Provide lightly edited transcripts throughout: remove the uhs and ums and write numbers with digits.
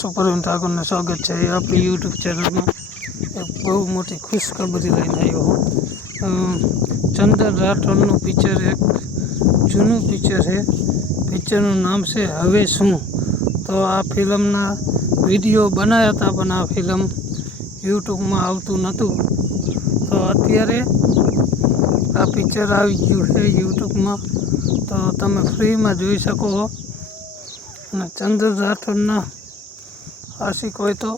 સુપરવિન ઠાકોરને સ્વાગત છે આપણી યુટ્યુબ ચેનલમાં। એક બહુ મોટી ખુશખબરી લઈને આવ્યો હું। ચંદન રાઠોડનું પિક્ચર એક જૂનું પિક્ચર છે। પિક્ચરનું નામ છે હવે શું। તો આ ફિલ્મના વિડીયો બનાવ્યા હતા પણ આ ફિલ્મ યુટ્યુબમાં આવતું નહોતું। તો અત્યારે આ પિક્ચર આવી ગયું છે યુટ્યુબમાં, તો તમે ફ્રીમાં જોઈ શકો છો। અને ચંદન રાઠોડના આશિક હોય તો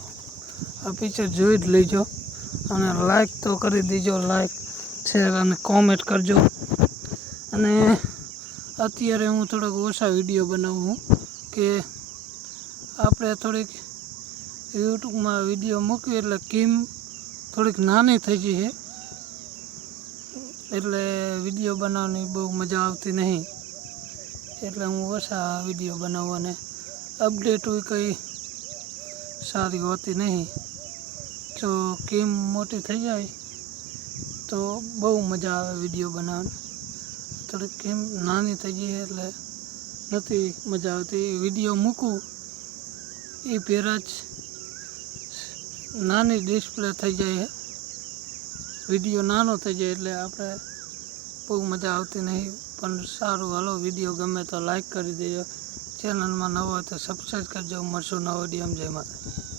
આ પિક્ચર જોઈ જ લેજો અને લાઈક તો કરી દેજો, લાઈક શેર અને કોમેન્ટ કરજો। અને અત્યારે હું થોડોક ઓછા વિડીયો બનાવું કે આપણે થોડીક યુટ્યુબમાં વિડીયો મૂકીએ એટલે કિંમ થોડીક નાની થઈ ગઈ છે, એટલે વિડીયો બનાવવાની બહુ મજા આવતી નહીં, એટલે હું ઓછા વિડીયો બનાવું અને અપડેટ હોય કંઈ સારી હોતી નહીં। જો કિંમ મોટી થઈ જાય તો બહુ મજા આવે વિડીયો બનાવવાની। થોડીક કિંમ નાની થઈ ગઈ એટલે નથી મજા આવતી। વિડીયો મૂકું એ પહેલાં જ નાની ડિસ્પ્લે થઈ જાય છે, વિડીયો નાનો થઈ જાય એટલે આપણે બહુ મજા આવતી નહીં। પણ સારું, હાલો, વિડીયો ગમે તો લાઈક કરી દેજો, ચેનલમાં નવો હોય તો સબસ્ક્રાઈબ કરજો। મળશું નવો વિડીયો। જય માતા।